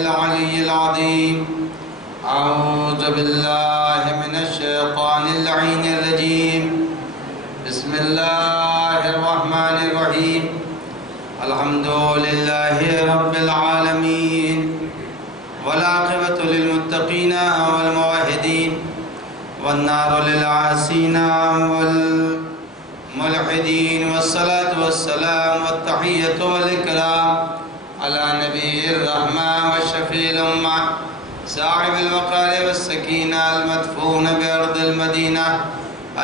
العلي العظيم. أعوذ بالله من الشيطان اللعين الرجيم. بسم الله الرحمن الرحيم. الحمد لله رب العالمين والعاقبة للمتقين والموحدين والنار للعاصين والملحدين والصلاة والسلام والتحية والإكرام على نبي الرحمة وشفيع الأمة صاحب الوقار والسكينة المدفون بأرض المدينة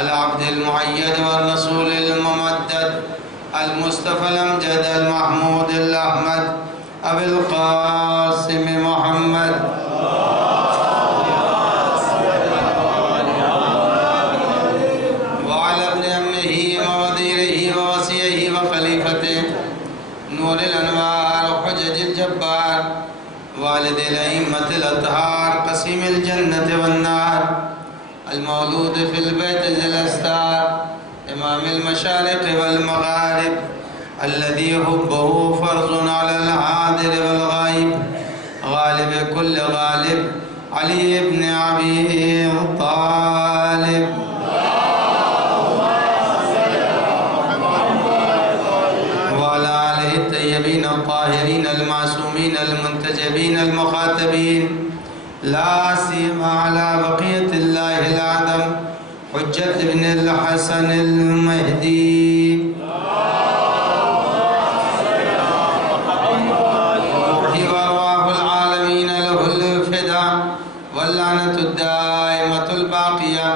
العبد المؤيد والرسول الممدد المصطفى الأمجد المحمود الأحمد أبي القاسم محمد وعلى ابن أمه ووزيره ووصيه وخليفته نور الأنوار وحجج الجبار والد الأئمة الأطهار قسيم الجنة والنار المولود في البيت ذي الأستار إمام المشارق والمغارب الذي حبه فرض على الحاضر والغائب غالب كل غالب علي بن أبي طالب. وعلى آله الطيبين الطاهرين المعصومين المنتجبين المخاطبين لا سيما على بقية الله الأعظم حجة ابن الحسن المهدي. روحي وأرواح العالمين له الفداء واللعنة الدائمة الباقية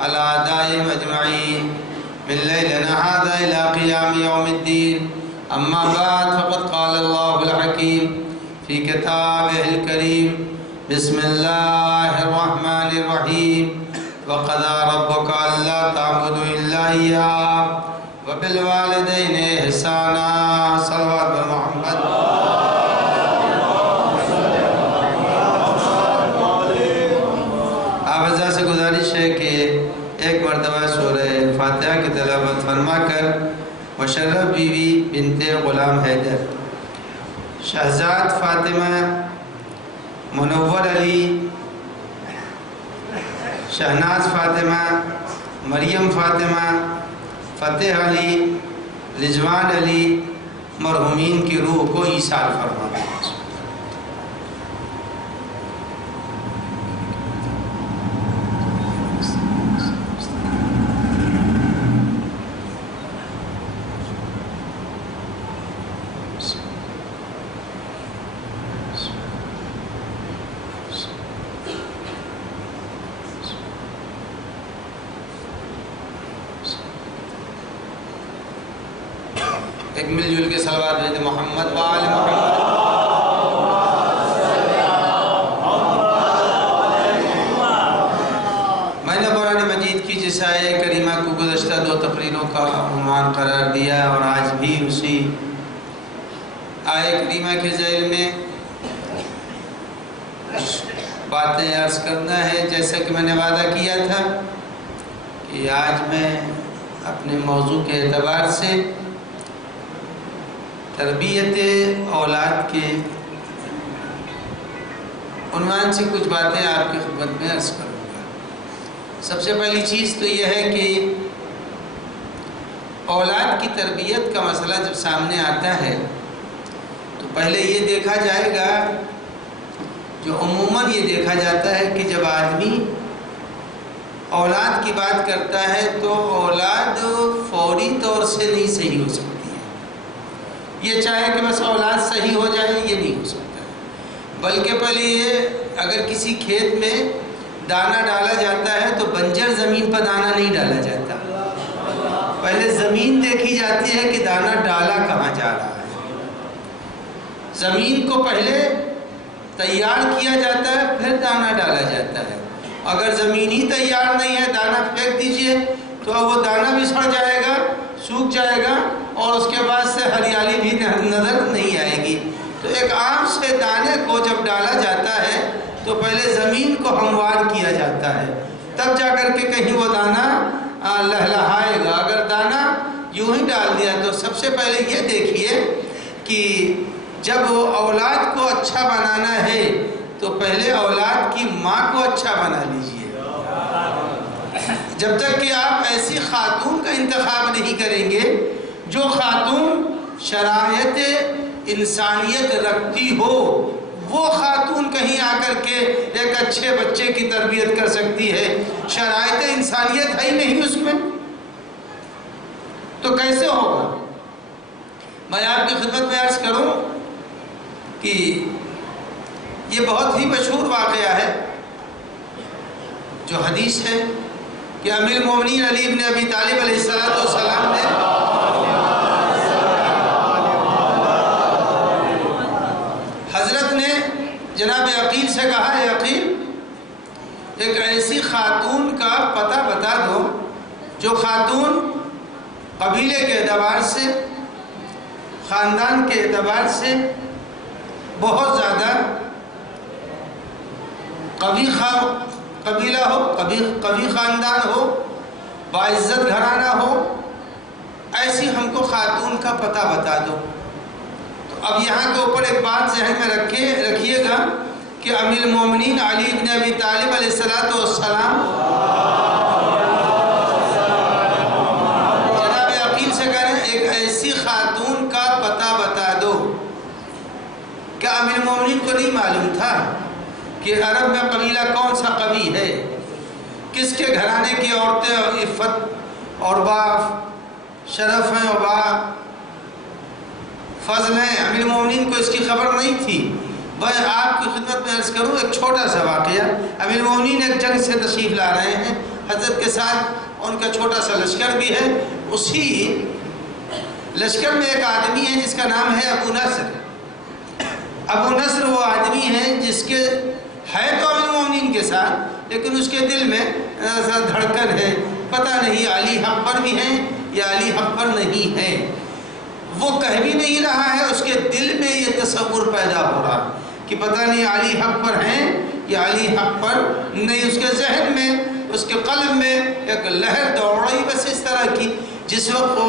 على أعدائهم أجمعين من ليلنا هذا إلى قيام يوم الدين. أما بعد فقد قال الله الحكيم في كتابه الكريم بسم الله الرحمن الرحيم وقضى ربك ألا تعبدوا إلا إياه وبالوالدين إحسانا. صلوات محمد. حافظہ سے گزارش ہے کہ ایک مرتبہ سورہ فاتحہ کی تلاوت فرما کر مشرف بیوی بنت غلام حیدر، شہزاد فاطمہ، منور علی، شہناز فاطمہ، مریم فاطمہ، فتح علی، رضوان علی مرحومین کی روح کو ایصال فرمائے. ایک مل جل کے صلوات بھیجتے محمد وآل محمد. میں نے قرآن مجید کی جس آیہ کریمہ کو گزشتہ 2 تقریروں کا عنوان قرار دیا اور آج بھی اسی آیہ کریمہ کے ذیل میں باتیں عرض کرنا ہے. جیسا کہ میں نے وعدہ کیا تھا کہ آج میں اپنے موضوع کے اعتبار سے تربیت اولاد کے عنوان سے کچھ باتیں آپ کی خدمت میں عرض کروں گا. سب سے پہلی چیز تو یہ ہے کہ اولاد کی تربیت کا مسئلہ جب سامنے آتا ہے تو پہلے یہ دیکھا جائے گا، جو عموماً یہ دیکھا جاتا ہے کہ جب آدمی اولاد کی بات کرتا ہے تو اولاد فوری طور سے نہیں صحیح ہو سکتی. یہ چاہے کہ بس اولاد صحیح ہو جائے، یہ نہیں ہو سکتا، بلکہ پہلے یہ اگر کسی کھیت میں دانہ ڈالا جاتا ہے تو بنجر زمین پر دانہ نہیں ڈالا جاتا، پہلے زمین دیکھی جاتی ہے کہ دانہ ڈالا کہاں جا رہا ہے. زمین کو پہلے تیار کیا جاتا ہے پھر دانہ ڈالا جاتا ہے. اگر زمین ہی تیار نہیں ہے، دانہ پھینک دیجئے تو وہ دانہ بھی سڑ جائے گا، سوکھ جائے گا اور اس کے بعد سے ہریالی بھی نظر نہیں آئے گی. تو ایک عام سے دانے کو جب ڈالا جاتا ہے تو پہلے زمین کو ہموار کیا جاتا ہے، تب جا کر کے کہیں وہ دانہ لہلہائے گا. اگر دانہ یوں ہی ڈال دیا تو سب سے پہلے یہ دیکھیے کہ جب وہ اولاد کو اچھا بنانا ہے تو پہلے اولاد کی ماں کو اچھا بنا لیجئے۔ جب تک کہ آپ ایسی خاتون کا انتخاب نہیں کریں گے جو خاتون شرائط انسانیت رکھتی ہو، وہ خاتون کہیں آ کر کے ایک اچھے بچے کی تربیت کر سکتی ہے، شرائط انسانیت ہے ہی نہیں اس میں، تو کیسے ہوگا؟ میں آپ کی خدمت میں عرض کروں کہ یہ بہت ہی مشہور واقعہ ہے، جو حدیث ہے کہ امیر المومنین علی بن ابی طالب علیہ السلام نے حضرت نے جناب عقیل سے کہا، اے عقیل، ایک ایسی خاتون کا پتہ بتا دو جو خاتون قبیلے کے اعتبار سے، خاندان کے اعتبار سے بہت زیادہ قبیلہ ہو، قوی خاندان ہو، باعزت گھرانہ ہو، ایسی ہم کو خاتون کا پتہ بتا دو۔ تو اب یہاں کے اوپر ایک بات ذہن میں رکھیے گا کہ امیر المومنین علی بن ابی طالب علیہ السلام جناب عقیل سے کہہ رہے ہیں ایک ایسی خاتون کا پتہ بتا دو۔ کیا امیر المومنین کو نہیں معلوم تھا کہ عرب میں قبیلہ کون سا قوی ہے، کس کے گھرانے کی عورتیں عفت اور با شرف ہیں اور با فضل ہیں؟ امیر المومنین کو اس کی خبر نہیں تھی۔ میں آپ کی خدمت میں عرض کروں ایک چھوٹا سا واقعہ۔ امیر المومنین ایک جنگ سے تشریف لا رہے ہیں، حضرت کے ساتھ ان کا چھوٹا سا لشکر بھی ہے، اسی لشکر میں ایک آدمی ہے جس کا نام ہے ابو نصر۔ ابو نصر وہ آدمی ہے جس کے ہے تو امیر المومنین کے ساتھ، لیکن اس کے دل میں دھڑکن ہے، پتہ نہیں علی حق پر بھی ہیں یا علی حق پر نہیں ہے۔ وہ کہہ بھی نہیں رہا ہے، اس کے دل میں یہ تصور پیدا ہو رہا کہ پتہ نہیں علی حق پر ہیں یا علی حق پر نہیں۔ اس کے ذہن میں، اس کے قلب میں ایک لہر دوڑ رہی بس اس طرح کی۔ جس وقت وہ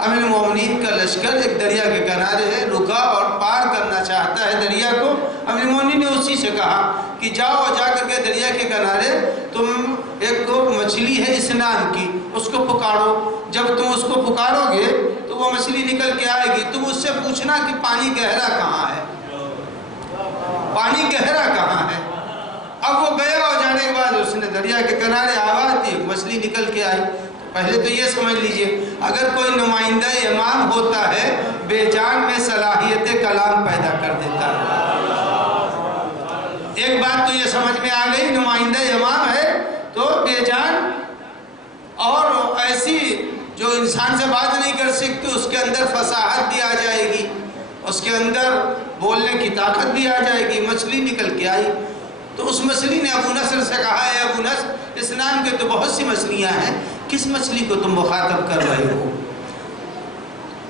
امیر المومنین کا لشکر ایک دریا کے کنارے ہے، رکا اور پار کرنا چاہتا ہے دریا کو، امیر المومنین نے اسی سے کہا کہ جاؤ اور جا کر کے دریا کے کنارے تم ایک مچھلی ہے اسنان کی، اس کو پکارو۔ جب تم اس کو پکارو گے تو وہ مچھلی نکل کے آئے گی، تم اس سے پوچھنا کہ پانی گہرا کہاں ہے، پانی گہرا کہاں ہے۔ اب وہ گیا اور جانے کے بعد اس نے دریا کے کنارے آواز دی، مچھلی نکل کے آئی۔ پہلے تو یہ سمجھ لیجئے اگر کوئی نمائندہ امام ہوتا ہے بے جان میں صلاحیت کلام پیدا کر دیتا ہے۔ ایک بات تو یہ سمجھ میں آ گئی، نمائندہ امام ہے تو بے جان اور ایسی جو انسان سے بات نہیں کر سکتی اس کے اندر فصاحت بھی آ جائے گی، اس کے اندر بولنے کی طاقت بھی آ جائے گی۔ مچھلی نکل کے آئی تو اس مچھلی نے ابو نصر سے کہا، اے ابو نصر، اس نام کے تو بہت سی مچھلیاں ہیں، کس مچھلی کو تم مخاطب کر رہے ہو؟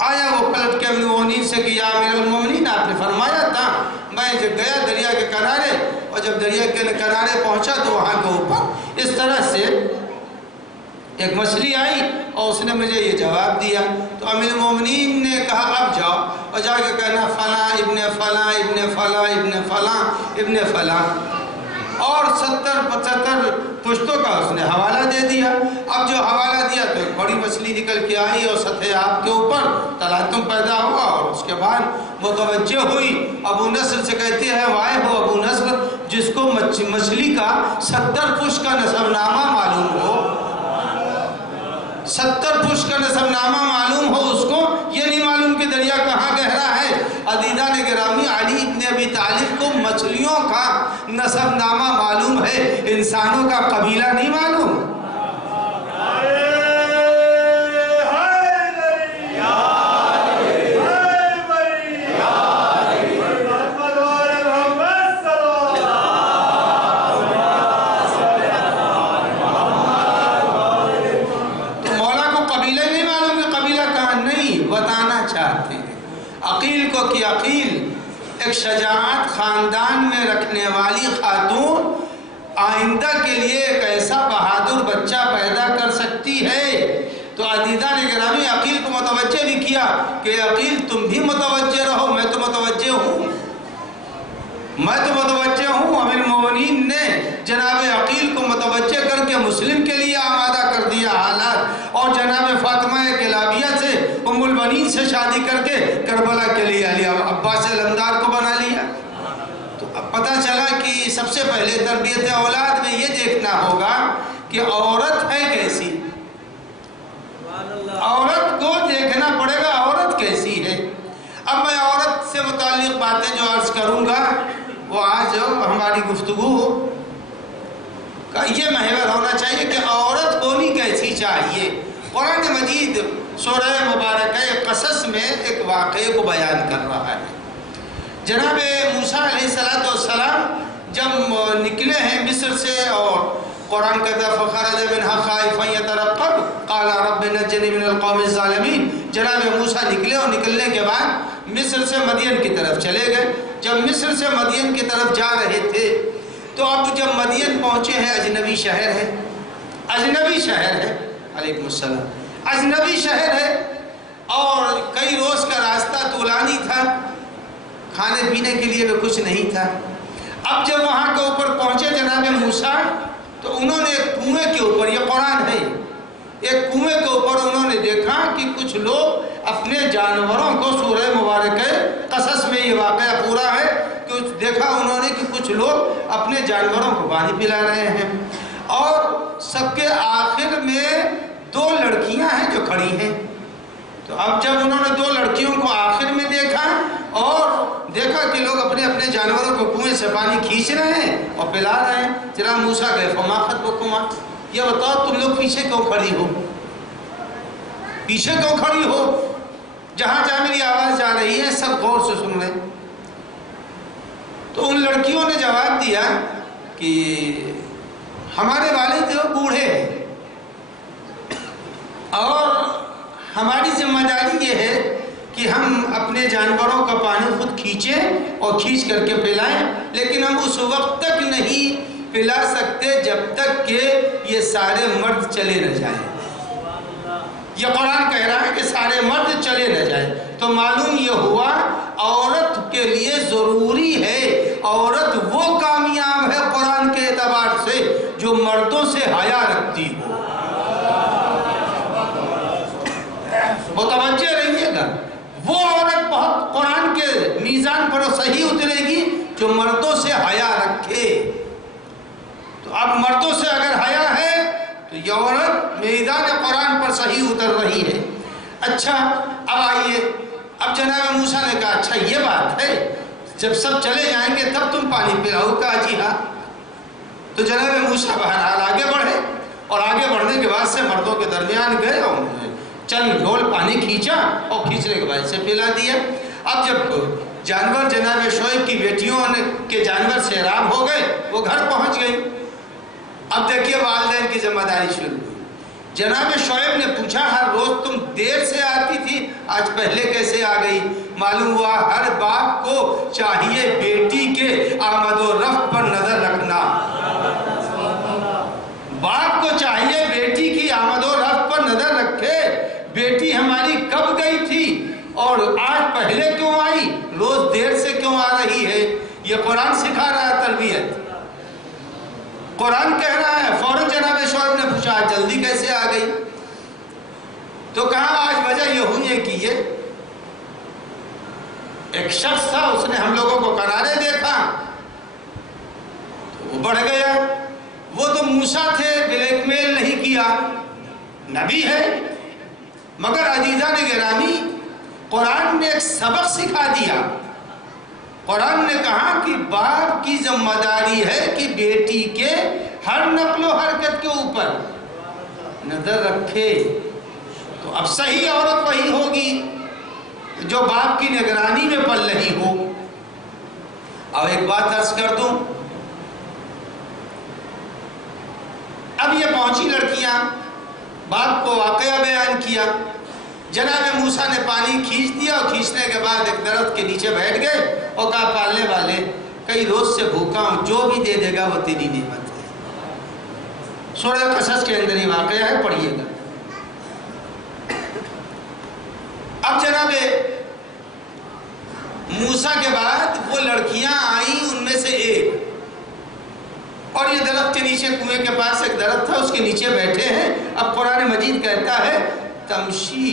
آیا وہ پلٹ کے امیر المومنین سے کہ یا امیر المومنین، آپ نے فرمایا تھا، میں جب گیا دریا کے کنارے اور جب دریا کے کنارے پہنچا تو وہاں کے اوپر اس طرح سے ایک مچھلی آئی اور اس نے مجھے یہ جواب دیا۔ تو امیر المومنین نے کہا اب جاؤ اور جا کے کہنا فلاں ابن فلاں ابن فلاں ابن فلاں ابن فلاں، اور 70-75 پشتوں کا اس نے حوالہ دے دیا۔ اب جو حوالہ دیا تو ایک بڑی مچھلی نکل کے آئی اور سطح آپ کے اوپر تلاطم پیدا ہوا، اور اس کے بعد متوجہ ہوئی، ابو نصر سے کہتے ہیں وائے ہو ابو نصر، جس کو مچھلی کا 70 پشت کا نسب نامہ معلوم ہو، 70 پشت کا نسب نامہ معلوم ہو، اس کو یہ نہیں معلوم کہ دریا کہاں گہرا ہے۔ عزیزان گرامی، علی ابن ابی طالب کو مچھلیوں کا نسب نامہ معلوم ہے، انسانوں کا قبیلہ نہیں معلوم۔ عقیل کو کہ عقیل ایک شجاعت خاندان میں رکھنے والی خاتون آئندہ کے لیے ایک ایسا بہادر بچہ پیدا کر سکتی ہے تو عزیزہ نے گرامی عقیل کو متوجہ بھی کیا کہ عقیل تم بھی متوجہ رہو، میں تو متوجہ ہوں، ام المومنین نے جناب عقیل کو متوجہ کر کے مسلم کے لیے آمادہ کر دیا حالات، اور جناب فاطمہ کلابیہ سے ام البنین سے شادی کر کے کربلا کے لیے علی عباس علمدار کو بنا لیا۔ تو اب پتہ چلا کہ سب سے پہلے تربیت اولاد میں یہ دیکھنا ہوگا کہ عورت ہے کیسی، عورت کو دیکھنا پڑے گا عورت کیسی ہے۔ اب میں عورت سے متعلق باتیں جو عرض کروں گا وہ آج ہماری گفتگو کا یہ محور ہونا چاہیے کہ عورت ہونی کیسی چاہیے۔ قرآن مجید سورہ مبارکہ قصص میں ایک واقعے کو بیان کر رہا ہے۔ جناب موسیٰ علیہ السلام جب نکلے ہیں مصر سے، اور قرآن کہتا ہے فَخَرَجَ مِنْهَا خَائِفًا يَتَرَقَّبُ قَالَ رَبِّ نَجِّنِي مِنَ الْقَوْمِ الظَّالِمِينَ۔ جناب موسیٰ نکلے، اور نکلنے کے بعد مصر سے مدین کی طرف چلے گئے۔ جب مصر سے مدین کی طرف جا رہے تھے تو اب جب مدین پہنچے ہیں، اجنبی شہر ہے، اجنبی شہر ہے، علیکم السلام، اجنبی شہر ہے، اور کئی روز کا راستہ طولانی تھا، کھانے پینے کے لیے بھی کچھ نہیں تھا۔ اب جب وہاں کے اوپر پہنچے جناب موسیٰ، تو انہوں نے ایک کنویں کے اوپر، یہ قرآن ہے، ایک کنویں کے اوپر انہوں نے دیکھا کہ کچھ لوگ اپنے جانوروں کو، سورہ مبارکہ قصص میں یہ واقعہ پورا ہے کہ دیکھا انہوں نے کہ کچھ لوگ اپنے جانوروں کو پانی پلا رہے ہیں، اور سب کے آخر میں دو لڑکیاں ہیں جو کھڑی ہیں۔ تو اب جب انہوں نے دو لڑکیوں کو آخر میں دیکھا، اور دیکھا کہ لوگ اپنے اپنے جانوروں کو کنویں سے پانی کھینچ رہے ہیں اور پلا رہے ہیں، جناب موسیٰ گئے فما خطبکما، یہ بتاؤ تم لوگ پیچھے کیوں کھڑی ہو، پیچھے کیوں کھڑی ہو، جہاں جہاں میری آواز جا رہی ہے سب غور سے سن رہے۔ تو ان لڑکیوں نے جواب دیا کہ ہمارے والد جو بوڑھے ہیں، اور ہماری ذمہ داری یہ ہے کہ ہم اپنے جانوروں کا پانی خود کھینچیں اور کھینچ کر کے پلائیں، لیکن ہم اس وقت تک نہیں پلا سکتے جب تک کہ یہ سارے مرد چلے نہ جائیں۔ یہ قرآن کہہ رہا ہے کہ سارے مرد چلے نہ جائیں۔ تو معلوم یہ ہوا عورت کے لیے ضروری ہے، عورت وہ کامیاب ہے قرآن کے اعتبار سے جو مردوں سے حیا رکھتی ہو۔ متوجہ رہیے گا، وہ عورت بہت قرآن کے میزان پر صحیح اترے گی جو مردوں سے حیا رکھے۔ تو اب مردوں سے اگر حیا ہے تو یہ عورت میدان قرآن پر صحیح اتر رہی ہے۔ اچھا اب آئیے، اب جناب موسیٰ نے کہا اچھا یہ بات ہے، جب سب چلے جائیں گے تب تم پانی پلاؤ، کہا جی ہاں۔ تو جناب موسیٰ بہرحال آگے بڑھے، اور آگے بڑھنے کے بعد سے مردوں کے درمیان گئے، اور چند ڈھول پانی کھینچا، اور کھینچنے کے بعد سے پلا دیا۔ اب جب جانور جناب شعیب کی بیٹیوں کے جانور سیراب ہو گئے، وہ گھر پہنچ گئی۔ اب دیکھیے والدین کی ذمہ داری شروع ہوئی۔ جناب شعیب نے پوچھا ہر روز تم دیر سے آتی تھی، آج پہلے کیسے آ گئی؟ معلوم ہوا ہر باپ کو چاہیے بیٹی کے آمد و رفت پر نظر رکھنا، باپ کو چاہیے بیٹی کی آمد و رفت پر نظر رکھے، بیٹی ہماری کب گئی تھی اور آج پہلے کیوں آئی، روز دیر سے کیوں آ رہی ہے۔ یہ قرآن سکھا رہا ہے تربیت، قرآن کہہ رہا ہے۔ فوراً جناب شعیب نے پوچھا جلدی کیسے آ گئی؟ تو کہا آج وجہ یہ ہوئی ہے کہ یہ ایک شخص تھا، اس نے ہم لوگوں کو کنارے دیکھا تو وہ بڑھ گیا۔ وہ تو موسیٰ تھے، بلیک میل نہیں کیا، نبی ہے، مگر عزیزان گرامی قرآن نے ایک سبق سکھا دیا۔ قرآن نے کہا کہ باپ کی ذمہ داری ہے کہ بیٹی کے ہر نقل و حرکت کے اوپر نظر رکھے۔ تو اب صحیح عورت وہی ہوگی جو باپ کی نگرانی میں پل رہی ہو۔ اب ایک بات عرض کر دوں، اب یہ پہنچی لڑکیاں، باپ کو واقعہ بیان کیا، جناب موسیٰ نے پانی کھینچ دیا، اور کھینچنے کے بعد ایک درخت کے نیچے بیٹھ گئے اور کہا پالنے والے کئی روز سے بھوکا ہوں، جو بھی دے دے گا وہ تیری نعمت ہے۔ سورہ قصص کے اندر ہی واقعہ ہے، پڑھیے گا۔ اب جناب موسیٰ کے بعد وہ لڑکیاں آئیں، ان میں سے ایک، اور یہ درخت کے نیچے، کنویں کے پاس ایک درخت تھا، اس کے نیچے بیٹھے ہیں۔ اب قرآن مجید کہتا ہے تمشی،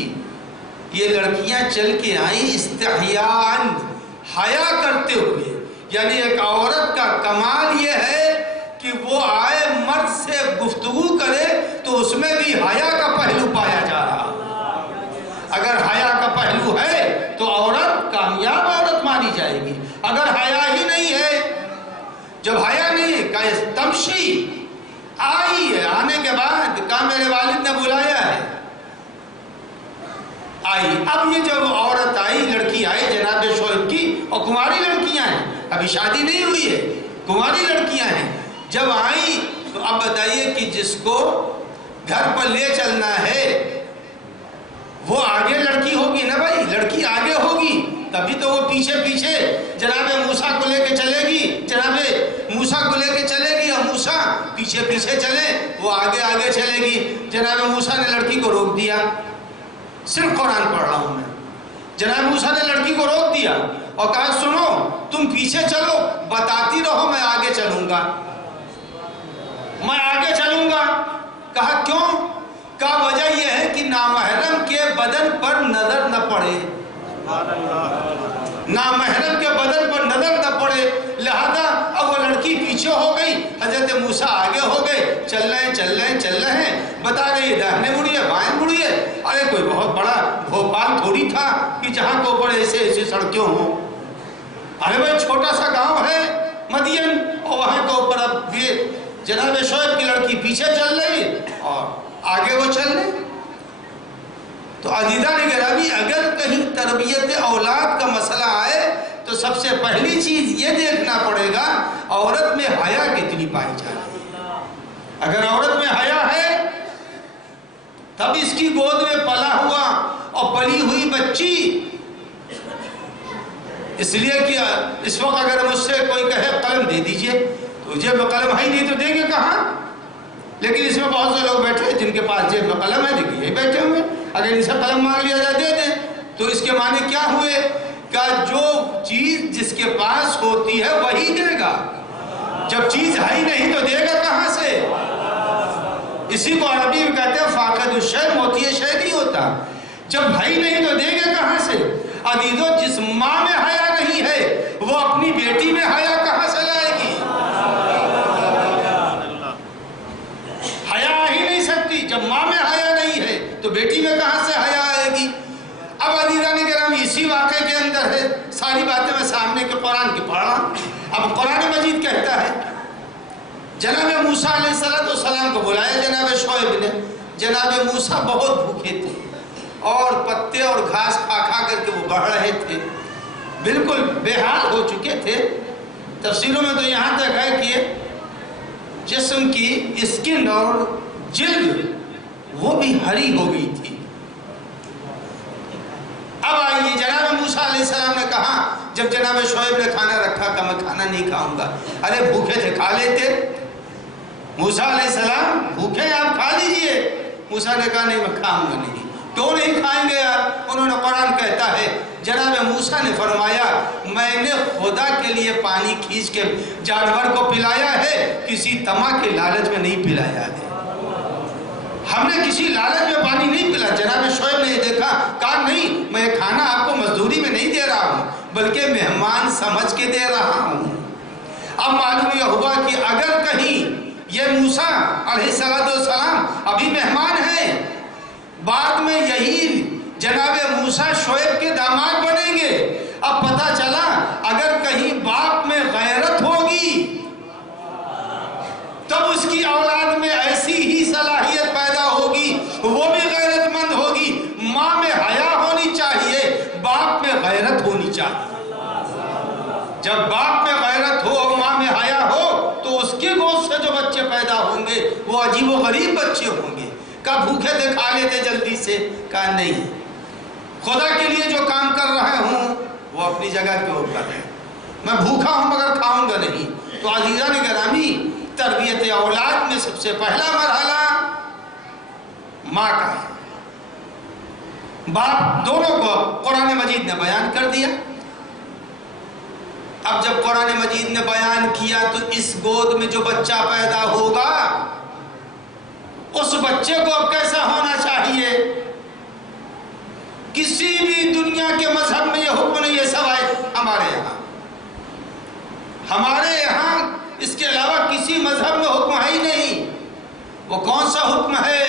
یہ لڑکیاں چل کے آئیں استحیاء، حیا کرتے ہوئے، یعنی ایک عورت کا کمال یہ ہے کہ وہ آئے مرد سے گفتگو کرے تو اس میں بھی حیا کا پہلو پایا جا رہا۔ اگر حیا کا پہلو ہے تو عورت کامیاب عورت مانی جائے گی، اگر حیا ہی نہیں ہے، جب حیا نہیں ہے، کہا تمشی، آئی ہے، آنے کے بعد کہا میرے والد نے بلایا ہے، آئی۔ اب یہ جب عورت آئی، لڑکی آئی جناب شعیب کی، اور کماری لڑکیاں ہیں، ابھی شادی نہیں ہوئی ہے، کماری لڑکیاں ہیں، جب آئیں تو اب بتائیے کہ جس کو گھر پر لے چلنا ہے وہ آگے لڑکی ہوگی نا بھائی، لڑکی آگے ہوگی تبھی تو وہ پیچھے پیچھے جناب موسیٰ کو لے کے چلے گی، جناب موسیٰ کو لے کے چلے گی، اور موسیٰ پیچھے پیچھے چلے، وہ آگے آگے چلے گی۔ جناب موسیٰ نے لڑکی کو روک دیا، صرف قرآن پڑھ رہا ہوں میں، جناب موسیٰ نے لڑکی کو روک دیا اور کہا سنو تم پیچھے چلو، بتاتی رہو میں آگے چلوں گا، میں آگے چلوں گا۔ کہا کیوں؟ کہا وجہ یہ ہے کہ نامحرم کے بدن پر نظر نہ پڑے، نامحرم کے بدن پر نظر نہ پڑے، لہذا اب وہ لڑکی پیچھے ہو گئی، حضرت موسیٰ آگے ہو گئے، چل رہے ہیں، بتا رہے داہنے مڑیے بائیں مڑیے۔ ارے کوئی بہت بڑا بھوپال تھوڑی تھا کہ جہاں کے اوپر ایسے سڑکیں ہوں، ارے بھائی چھوٹا سا گاؤں ہے مدین، اور وہاں کے اوپر اب یہ جناب شعیب کی لڑکی پیچھے چل رہی اور آگے وہ چل رہے۔ تو عزیزان گرامی، اگر کہیں تربیت اولاد کا مسئلہ آئے تو سب سے پہلی چیز یہ دیکھنا پڑے گا عورت میں حیا کتنی پائی جاتی ہے۔ اگر عورت میں حیا ہے تب اس کی گود میں پلا ہوا اور پلی ہوئی بچی، اس لیے کہ اس وقت اگر مجھ سے کوئی کہے قلم دے دیجئے تو جیب میں قلم ہے ہی نہیں تو دیں گے کہاں؟ لیکن اس میں بہت سے لوگ بیٹھے جن کے پاس جیب میں قلم ہے، دیکھیے یہی بیٹھے ہوئے، اگر ان سے قلم مانگ لیا جائے دے دیں، تو اس کے معنی کیا ہوئے کہ جو چیز جس کے پاس ہوتی ہے وہی دے گا، جب چیز ہے ہی نہیں تو دے گا کہاں سے؟ اسی کو عربی میں کہتے ہیں فاقد الشے موتی شے نہیں ہوتا، جب ہے ہی نہیں تو دے گا کہاں سے؟ عزیزو جس ماں میں حیا نہیں ہے وہ اپنی بیٹی میں حیا کہاں سے لائے گی؟ حیا ہی نہیں سکتی، جب ماں میں حیا نہیں ہے تو بیٹی میں کہاں سے حیا آئے گی؟ اب عزیزان گرامی اسی واقعے کے اندر ہے، ساری باتیں میں سامنے کے قرآن کی پڑھ رہا ہوں۔ اب قرآن مجید کہتا ہے جناب موسیٰ علیہ السلام کو بلایا جناب شعیب نے، جناب موسیٰ بہت بھوکے تھے اور پتے اور گھاس کھا کر کے وہ بڑھ رہے تھے، بالکل بے حال ہو چکے تھے۔ تفسیروں میں تو یہاں تک ہے کہ جسم کی اسکن اور جلد وہ بھی ہری ہو گئی تھی۔ اب آئیے جناب موسیٰ علیہ السلام نے کہا، جب جناب شعیب نے کھانا رکھا کہ میں کھانا نہیں کھاؤں گا، ارے بھوکے تھے کھا لیتے، موسیٰ علیہ السلام بھوکے ہیں آپ کھا لیجئے۔ موسیٰ نے کہا نہیں میں کھاؤں گا نہیں۔ کیوں نہیں کھائیں گے آپ؟ انہوں نے قرآن کہتا ہے جناب موسیٰ نے فرمایا میں نے خدا کے لیے پانی کھینچ کے جانور کو پلایا ہے، کسی طمع کے لالچ میں نہیں پلایا ہے، ہم نے کسی لالچ میں پانی نہیں پلا۔ جناب شعیب نے یہ دیکھا، کہا نہیں میں کھانا آپ کو مزدوری میں نہیں دے رہا ہوں بلکہ مہمان سمجھ کے دے رہا ہوں۔ اب معلوم یہ ہوا کہ اگر کہیں یہ موسیٰ علیہ السلام ابھی مہمان ہیں، بعد میں یہی جناب موسیٰ شعیب کے داماد بنیں گے، اب پتہ چلا اگر کہیں باپ میں غیرت ہوگی تب اس کی اولاد میں ایسی ہی صلاحیت پیدا ہوگی، وہ بھی غیرت مند ہوگی۔ ماں میں حیا ہونی چاہیے، باپ میں غیرت ہونی چاہیے۔ جب باپ میں غیرت ہو اور ماں میں حیا ہو تو اس کے گود سے جو بچے پیدا ہوں گے وہ عجیب و غریب بچے ہوں گے۔ کہا بھوکے تھے کھا لیتے جلدی سے؟ کہا نہیں، خدا کے لیے جو کام کر رہے ہوں وہ اپنی جگہ کے اوپر ہے، میں بھوکا ہوں مگر کھاؤں گا نہیں۔ تو عزیزان گرامی تربیت اولاد میں سب سے پہلا مرحلہ ماں کا ہے۔ باپ دونوں کو قرآن مجید نے بیان کر دیا۔ اب جب قرآن مجید نے بیان کیا تو اس گود میں جو بچہ پیدا ہوگا اس بچے کو اب کیسا ہونا چاہیے؟ کسی بھی دنیا کے مذہب میں یہ حکم نہیں ہے سوائے ہمارے یہاں اس کے علاوہ کسی مذہب میں حکم ہے ہی نہیں۔ وہ کون سا حکم ہے؟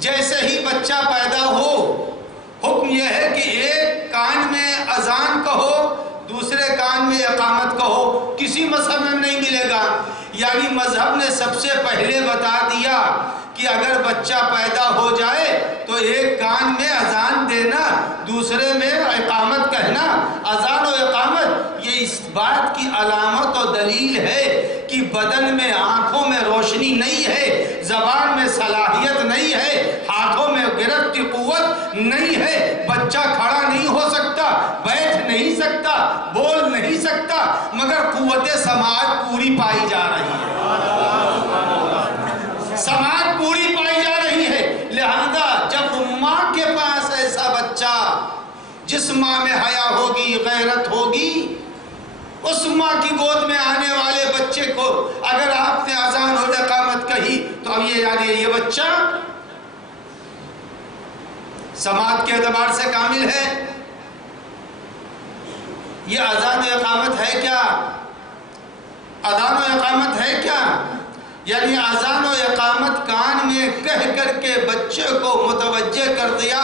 جیسے ہی بچہ پیدا ہو حکم یہ ہے کہ ایک کان میں اذان کہو دوسرے کان میں اقامت کہو، کسی مذہب میں نہیں ملے گا۔ یعنی مذہب نے سب سے پہلے بتا دیا کہ اگر بچہ پیدا ہو جائے تو ایک کان میں اذان دینا دوسرے میں اقامت کہنا۔ اذان و اقامت یہ اس بات کی علامت و دلیل ہے کہ بدن میں آنکھوں میں روشنی نہیں ہے، زبان میں صلاحیت نہیں ہے، ہاتھوں میں گرفت کی قوت نہیں ہے، بچہ کھڑا نہیں ہو سکتا، بیٹھ نہیں سکتا، بول نہیں سکتا، مگر قوت سماعت پوری پائی جا رہی ہے، سماعت پوری پائی جا رہی ہے۔ لہذا جب ماں کے پاس ایسا بچہ جس ماں میں حیا ہوگی، غیرت ہوگی، اس ماں کی گود میں آنے والے بچے کو اگر آپ نے اذان اور اقامت کہی تو اب یہ یعنی یہ بچہ سماعت کے اعتبار سے کامل ہے۔ یہ اذان و اقامت ہے کیا؟ اذان و اقامت ہے کیا؟ یعنی اذان و اقامت کان میں کہہ کر کے بچے کو متوجہ کر دیا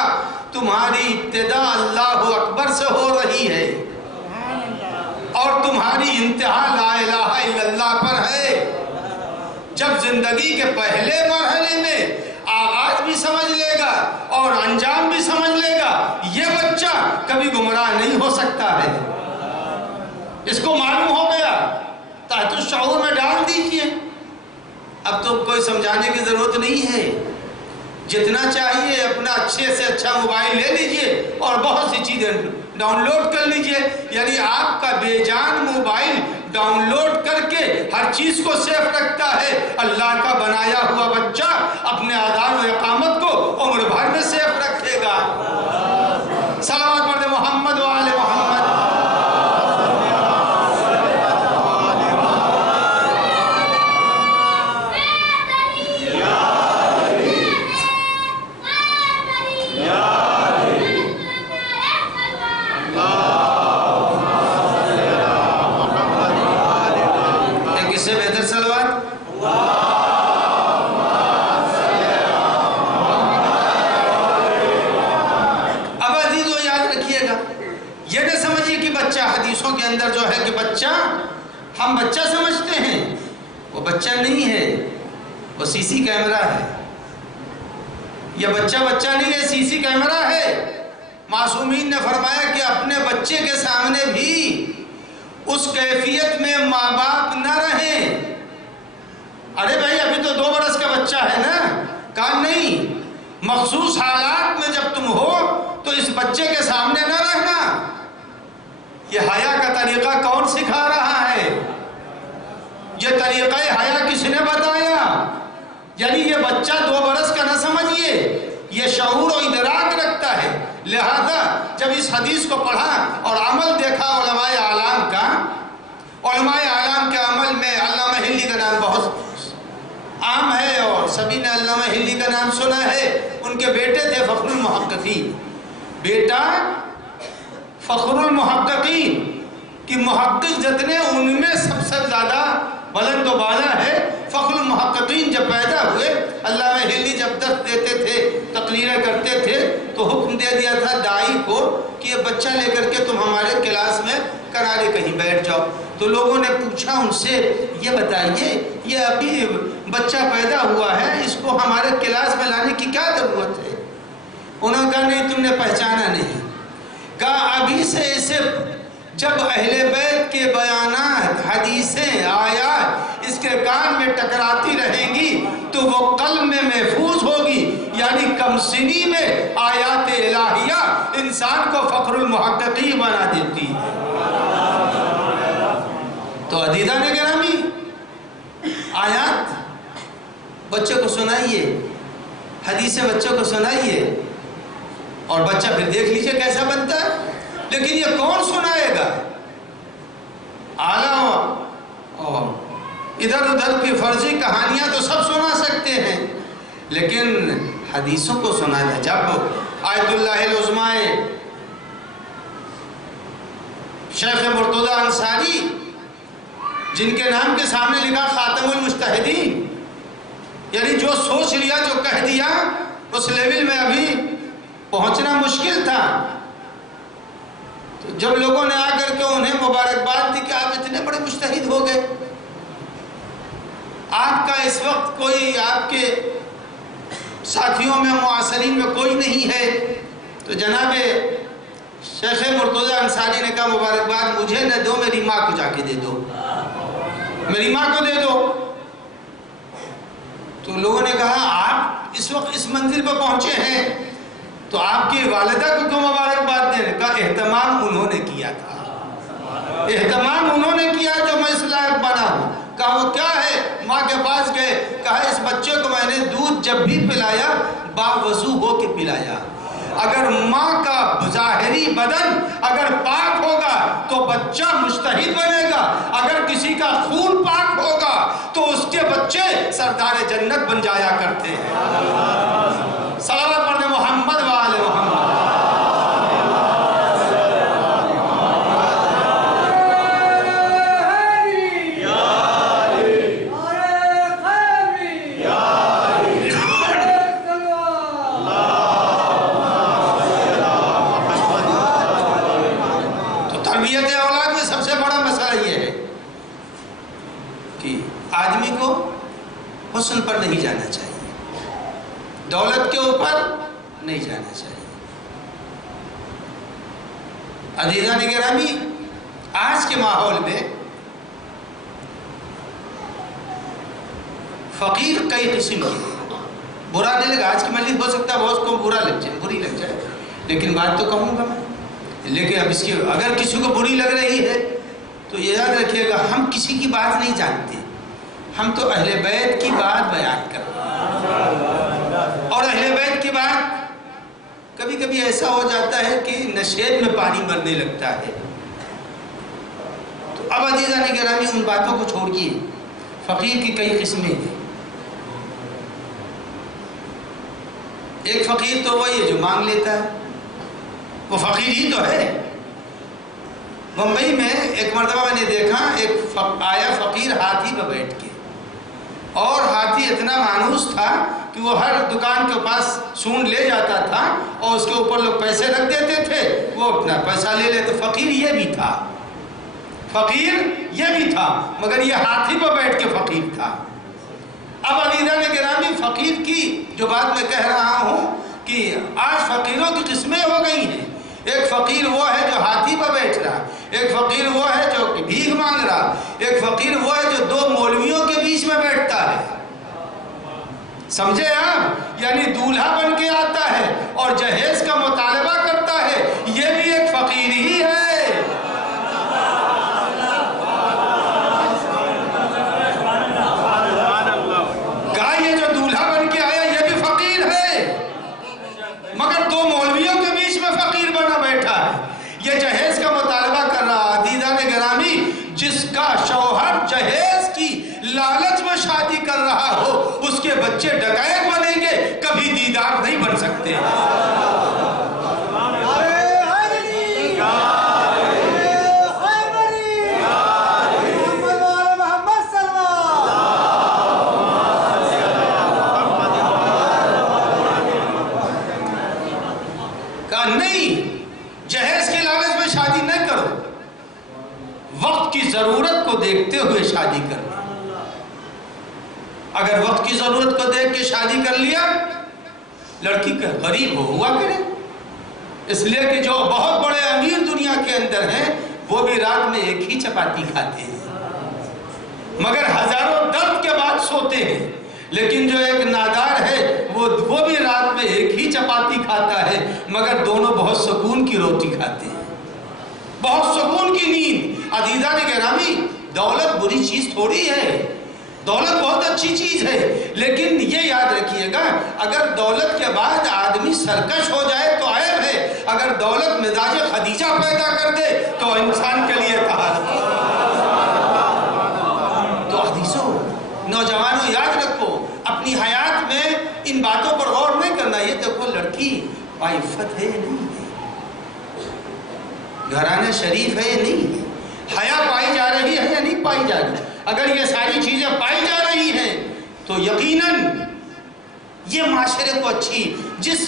تمہاری ابتدا اللہ اکبر سے ہو رہی ہے اور تمہاری انتہا لا الہ الا اللہ پر ہے۔ جب زندگی کے پہلے مرحلے میں آغاز بھی سمجھ لے گا اور انجام بھی سمجھ لے گا، یہ بچہ کبھی گمراہ نہیں ہو سکتا ہے۔ اس کو معلوم ہو گیا، تحت الشعور میں ڈال دیجئے۔ اب تو کوئی سمجھانے کی ضرورت نہیں ہے، جتنا چاہیے اپنا اچھے سے اچھا موبائل لے لیجئے اور بہت سی چیزیں ڈاؤن لوڈ کر لیجئے۔ یعنی آپ کا بے جان موبائل ڈاؤن لوڈ کر کے ہر چیز کو سیف رکھتا ہے، اللہ کا بنایا ہوا بچہ اپنے اذان و اقامت کو عمر بھر میں سیف رکھے گا۔ صلوات پڑھیں محمد و آل محمد۔ حدیثوں کے اندر جو ہے کہ بچہ ہم بچہ سمجھتے ہیں، وہ بچہ نہیں ہے، وہ سی سی کیمرہ ہے۔ یہ بچہ نہیں ہے، سی سی کیمرہ ہے۔ معصومین نے فرمایا کہ اپنے بچے کے سامنے بھی اس کیفیت میں ماں باپ نہ رہیں۔ ارے بھائی ابھی تو 2 برس کا بچہ ہے نا، کام نہیں، مخصوص حالات میں جب تم ہو تو اس بچے کے سامنے نہ رہنا۔ یہ حیا کا طریقہ کون سکھا رہا ہے؟ یہ طریقہ حیا کس نے بتایا؟ یعنی یہ بچہ 2 برس کا نہ سمجھیے، یہ شعور و ادراک رکھتا ہے۔ لہذا جب اس حدیث کو پڑھا اور عمل دیکھا علماء اعلام کا، علماء اعلام کے عمل میں علامہ ہلی کا نام بہت عام ہے اور سبھی نے علامہ ہلی کا نام سنا ہے۔ ان کے بیٹے تھے فخر المحققین، بیٹا فخر المحققین کہ محقق جتنے ان میں سب سے زیادہ بلند و بالا ہے۔ فخر المحققین جب پیدا ہوئے، علامہ ہلی جب درس دیتے تھے، تقریریں کرتے تھے تو حکم دے دیا تھا دائی کو کہ یہ بچہ لے کر کے تم ہمارے کلاس میں کنارے کہیں بیٹھ جاؤ۔ تو لوگوں نے پوچھا ان سے، یہ بتائیے یہ ابھی بچہ پیدا ہوا ہے، اس کو ہمارے کلاس میں لانے کی کیا ضرورت ہے؟ انہوں نے کہا نہیں تم نے پہچانا نہیں۔ کہا ابھی سے اسے جب اہل بیت کے بیانات، حدیثیں، آیات اس کے کان میں ٹکراتی رہیں گی تو وہ قلب میں محفوظ ہوگی۔ یعنی کم سنی میں آیات الہیہ انسان کو فخر المحققین بنا دیتی ہے۔ تو عزیزان گرامی، آیات بچے کو سنائیے، حدیثیں بچوں کو سنائیے اور بچہ پھر دیکھ لیجئے کیسا بنتا ہے. لیکن یہ کون سنائے گا؟ اعلیٰ ادھر ادھر کی فرضی کہانیاں تو سب سنا سکتے ہیں، لیکن حدیثوں کو سنانا. جب آیت اللہ العظمیٰ شیخ مرتضیٰ انصاری، جن کے نام کے سامنے لکھا خاتم المجتہدین، یعنی جو سوچ لیا جو کہہ دیا اس لیول میں ابھی پہنچنا مشکل تھا. تو جب لوگوں نے آ کر کے انہیں مبارکباد دی کہ آپ اتنے بڑے مجتہد ہو گئے، آپ کا اس وقت کوئی آپ کے ساتھیوں میں معاصرین میں کوئی نہیں ہے، تو جناب شیخ مرتضیٰ انصاری نے کہا مبارکباد مجھے نہ دو، میری ماں کو جا کے دے دو، میری ماں کو دے دو. تو لوگوں نے کہا آپ اس وقت اس منزل پہ پہنچے ہیں تو آپ کی والدہ کو کیوں مبارکباد دیں؟ کہا اہتمام انہوں نے کیا تھا، اہتمام انہوں نے کیا جو میں اس لائق بنا ہوں. کہا وہ کیا ہے؟ ماں کے پاس گئے، کہا اس بچے کو میں نے دودھ جب بھی پلایا باوضو ہو کے پلایا. اگر ماں کا ظاہری بدن اگر پاک ہوگا تو بچہ مجتہد بنے گا، اگر کسی کا خون پاک ہوگا تو اس کے بچے سردار جنت بن جایا کرتے ہیں. صلوات پڑھیں محمد و آل محمد. حسن پر نہیں جانا چاہیے، دولت کے اوپر نہیں جانا چاہیے. عزیزان گرامی، آج کے ماحول میں فقیر کئی قسم کے، برا نہیں لگا، آج کی مجلس ہو سکتا ہے بہت کو برا لگ جائے، بری لگ جائے، لیکن بات تو کہوں گا میں. لیکن اب اس کی اگر کسی کو بری لگ رہی ہے تو یہ یاد رکھیے گا ہم کسی کی بات نہیں جانتے، ہم تو اہل بیت کی بات بیان کرتے ہیں. اور اہل بیت کی بات کبھی کبھی ایسا ہو جاتا ہے کہ نشیب میں پانی مرنے لگتا ہے. تو اب عزیزان گرامی ان باتوں کو چھوڑیے. فقیر کی کئی قسمیں ہیں. ایک فقیر تو وہی ہے جو مانگ لیتا ہے، وہ فقیر ہی تو ہے. ممبئی میں ایک مرتبہ میں نے دیکھا ایک آیا فقیر ہاتھی پہ بیٹھ کے، اور ہاتھی اتنا مانوس تھا کہ وہ ہر دکان کے پاس سونڈ لے جاتا تھا اور اس کے اوپر لوگ پیسے رکھ دیتے تھے، وہ اپنا پیسہ لے لیتے. فقیر یہ بھی تھا، فقیر یہ بھی تھا، مگر یہ ہاتھی پہ بیٹھ کے فقیر تھا. اب عزیزان گرامی فقیر کی جو بات میں کہہ رہا ہوں کہ آج فقیروں کی قسمیں ہو گئی ہیں. ایک فقیر وہ ہے جو ہاتھی پہ بیٹھ رہا، ایک فقیر وہ ہے جو بھیک مانگ رہا، ایک فقیر وہ ہے جو دو مولویوں کے بیچ میں بیٹھتا ہے. سمجھے آپ؟ یعنی دولہا بن کے آتا ہے اور جہیز کا مطالبہ کرتا ہے، یہ بھی ایک فقیر ہی ہے. کہا یہ جو دولہا بن کے آیا یہ بھی فقیر ہے، مگر دو مولویوں کے بیچ میں فقیر بنا بیٹھا ہے. یہ جہیز کا مطالبہ کر رہا. عزیزان گرامی، جس کا شوہر جہیز کی لالچ میں شادی کر رہا ہو اس کے بچے ڈکیت بنیں گے، کبھی دیدار نہیں بن سکتے. کہا نہیں، جہیز کے لالچ میں شادی نہ کرو، وقت کی ضرورت کو دیکھتے ہوئے شادی کرنا. اگر وقت کی ضرورت کو دیکھ کے شادی کر لیا، لڑکی کا غریب ہوا کرے. اس لیے کہ جو بہت بڑے امیر دنیا کے اندر ہیں وہ بھی رات میں ایک ہی چپاتی کھاتے ہیں، مگر ہزاروں درد کے بعد سوتے ہیں. لیکن جو ایک نادار ہے وہ بھی رات میں ایک ہی چپاتی کھاتا ہے، مگر دونوں بہت سکون کی روٹی کھاتے ہیں، بہت سکون کی نیند. عزیزان گرامی، دولت بری چیز تھوڑی ہے. دولت بہت اچھی چیز ہے، لیکن یہ یاد رکھیے گا اگر دولت کے بعد آدمی سرکش ہو جائے تو عیب ہے، اگر دولت مزاج خدیجہ پیدا کر دے تو انسان کے لیے تحفظ۔ تو حدیثوں نوجوانوں یاد رکھو، اپنی حیات میں ان باتوں پر غور نہیں کرنا۔ یہ دیکھو لڑکی عفت ہے نہیں ہے، گھرانہ شریف ہے نہیں ہے، حیا پائی جا رہی ہے یا نہیں پائی جا رہی؟ اگر یہ ساری چیزیں پائی جا رہی ہیں تو یقیناً یہ معاشرے کو اچھی، جس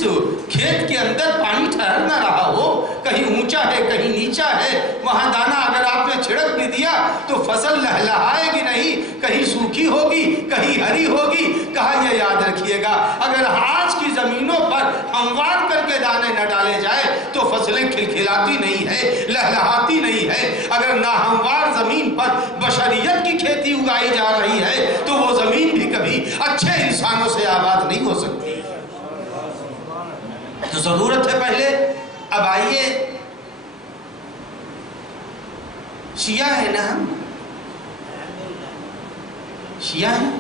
کھیت کے اندر پانی ٹھہر نہ رہا ہو، کہیں اونچا ہے کہیں نیچا ہے، وہاں دانا اگر آپ نے چھڑک بھی دیا تو فصل لہلہائے گی نہیں، کہیں سوکھی ہوگی کہیں ہری ہوگی۔ کہا یہ یاد رکھیے گا اگر آج کی زمینوں پر ہموار کر کے دانے نہ ڈالے جائے تو فصلیں کھلکھلاتی نہیں ہے، لہلہاتی نہیں ہے۔ اگر ناہموار زمین پر بشریت کی کھیتی اگائی جا رہی ہے تو وہ زمین بھی کبھی اچھے انسانوں سے آباد نہیں ہو سکتی۔ تو ضرورت ہے پہلے، اب آئیے شیعہ ہے نا، ہم شیعہ ہیں،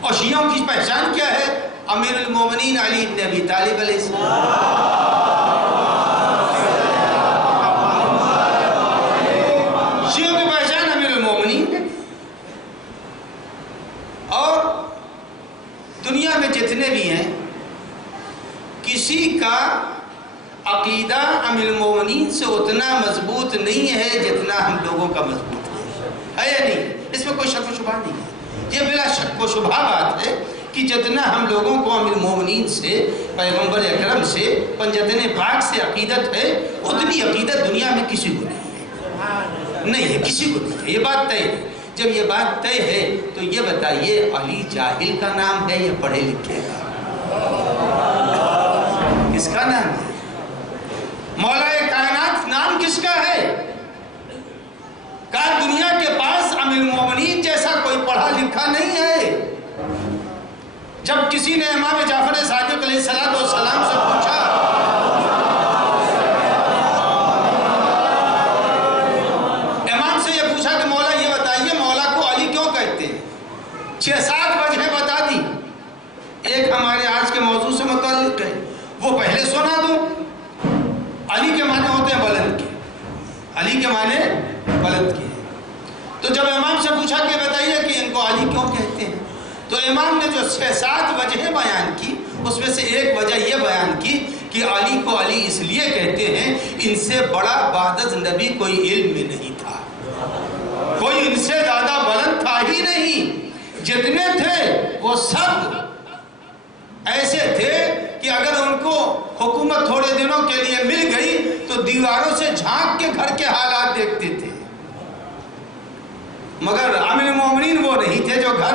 اور شیعوں کی پہچان کیا ہے؟ امیر المومنین علی بن ابی طالب علیہ السلام۔ شیعوں کی پہچان امیر المومنین ہے، اور دنیا میں جتنے بھی ہیں کسی کا عقیدہ امیر المومنین سے اتنا مضبوط نہیں ہے جتنا ہم لوگوں کا مضبوط ہے یا نہیں؟ اس میں کوئی شک و شبہ نہیں ہے، یہ بلا شک و شبہ بات ہے کہ جتنا ہم لوگوں کو امیر المومنین سے، پیغمبر اکرم سے، پنجتن پاک سے عقیدت ہے، اتنی عقیدت دنیا میں کسی کو نہیں ہے، کسی کو نہیں ہے۔ یہ بات طے ہے۔ جب یہ بات طے ہے تو یہ بتائیے علی جاہل کا نام ہے یا پڑھے لکھے کا؟ کس کا نام ہے؟ مولا کائنات نام کس کا ہے؟ کہا دنیا کے پاس امیر المومنین جیسا کوئی پڑھا لکھا نہیں ہے۔ جب کسی نے امام جعفر صادق علیہ السلام سے پوچھا، امام سے یہ پوچھا کہ مولا یہ بتائیے مولا کو علی کیوں کہتے ہیں؟ 6-7 وجہیں بتا دی۔ ایک ہمارے آج کے موضوع سے متعلق ہے، وہ پہلے سنا دوں۔ علی کے معنی ہوتے ہیں بلند کے، علی کے معنی بلند کے۔ تو جب امام سے پوچھا کہ بتائیے کہ ان کو علی کیوں کہتے ہیں، تو امام نے جو 6-7 وجہیں بیان کی اس میں سے ایک وجہ یہ بیان کی کہ علی کو علی اس لیے کہتے ہیں ان سے بڑا بعد از نبی کوئی علم میں نہیں تھا، کوئی ان سے زیادہ بلند تھا ہی نہیں۔ جتنے تھے وہ سب ایسے تھے کہ اگر ان کو حکومت تھوڑے دنوں کے لیے مل گئی تو دیواروں سے جھانک کے گھر کے حالات دیکھتے تھے، مگر امیر المومنین وہ نہیں تھے جو گھر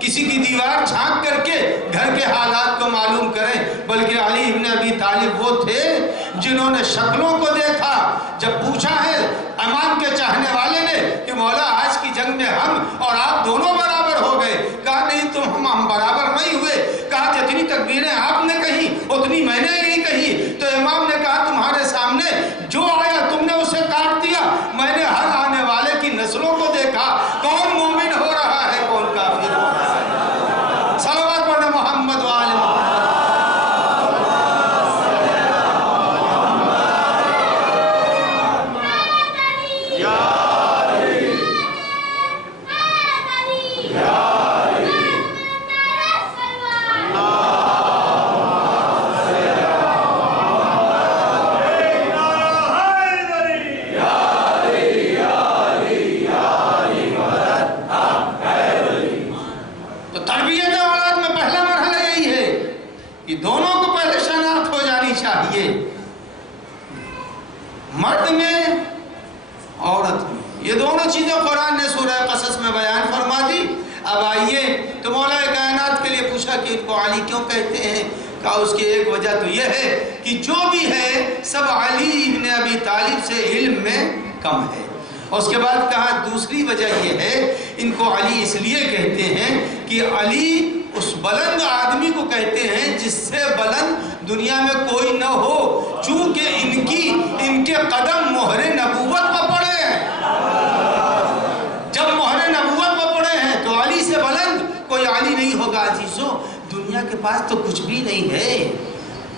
کسی کی دیوار جھانک کر کے گھر کے حالات کو معلوم کریں، بلکہ علی ابن ابی طالب وہ تھے جنہوں نے شکلوں کو دیکھا۔ جب پوچھا ہے امام کے چاہنے والے نے کہ مولا آج کی جنگ میں ہم اور آپ دونوں برابر ہو گئے، کہا نہیں ہم برابر نہیں ہوئے، کہا جتنی تکبیریں آپ نے کہی اتنی میں نے نہیں کہی۔ تو امام نے کہا تمہارے سامنے جو آیا تم نے اسے کاٹ دیا، میں نے ہر آنے والے کی نسلوں کو دیکھا، کون مومن ہو رہا ہے کون کافر ہو رہا ہے۔ صلوات پڑھنا محمد وآل محمد۔ دونوں کو پہلے شناخت ہو جانی چاہیے، مرد میں عورت میں۔ یہ دونوں چیزیں قرآن نے سورہ قصص میں بیان فرما دی۔ اب آئیے تو مولا کائنات کے لیے پوچھا کہ ان کو علی کیوں کہتے ہیں؟ کہا اس کی ایک وجہ تو یہ ہے کہ جو بھی ہے سب علی ابن ابی طالب سے علم میں کم ہے۔ اور اس کے بعد کہا دوسری وجہ یہ ہے ان کو علی اس لیے کہتے ہیں کہ علی اس بلند آدمی کو کہتے ہیں جس سے بلند دنیا میں کوئی نہ ہو، چونکہ ان کے قدم مہر نبوت پر پڑے ہیں۔ جب مہر نبوت پر پڑے ہیں تو علی سے بلند والی نہیں ہوگا عزیزوں، دنیا کے پاس تو کچھ بھی نہیں ہے۔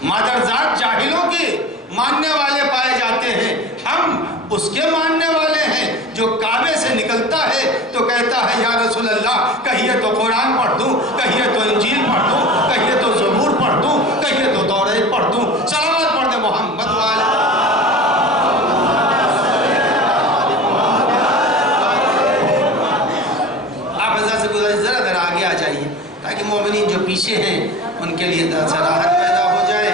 مادرزاد جاہلوں کے ماننے والے پائے جاتے ہیں، ہم اس کے ماننے والے ہیں جو کعبے سے نکلتا ہے تو کہتا ہے یا رسول اللہ کہیے تو قرآن پڑھ دوں، کہیے تو انجیل پڑھ دوں، کہیے تو زبور پڑھ دوں، کہیے تو تورات پڑھ دوں، صلوات پڑھ دیں محمد والے۔ آپ حضرت سے گزارش ذرا ذرا آگے آ جائیے تاکہ مومنین جو پیچھے ہیں ان کے لیے ذرا راحت پیدا ہو جائے۔